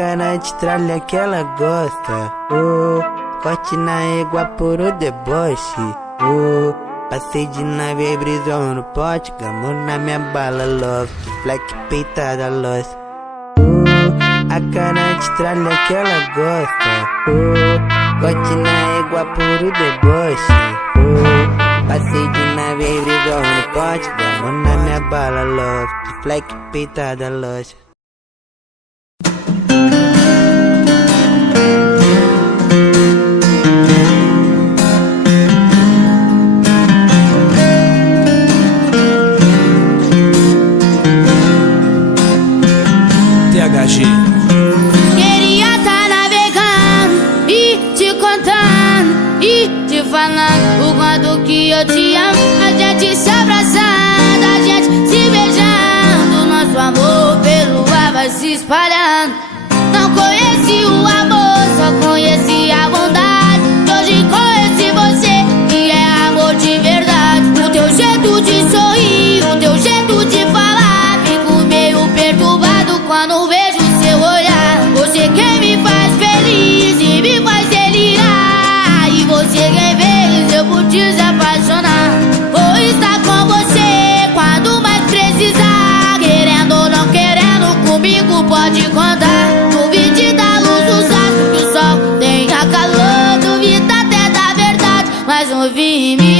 cara de tralha que ela gosta. Corte na égua puro deboche. Passei de nave, brisou no pote. Gamou na minha bala, love. Black peitada, lost. A cara de tralha que ela gosta. Corte na égua puro deboche. Passei de nave, brisou no pote. Gamou na minha bala, love. Black peitada, lost. Queria tá navegando e te contando e te falando o quanto que eu te amo. A gente se abraçando, a gente se beijando. Nosso amor pelo ar vai se espalhando. Não conheci o amor, só conheci a bondade. Hoje conheci você, que é amor de verdade. O teu jeito de sorrir, o teu jeito de falar, fico meio perturbado quando vejo seu olhar. Você quem me faz feliz e me faz delirar. E você quem fez eu por te apaixonar. Vou estar com você quando mais precisar. Querendo ou não querendo, comigo pode contar. Duvide da luz dos astros, que o sol tenha calor. Duvida até da verdade, mas ouvi me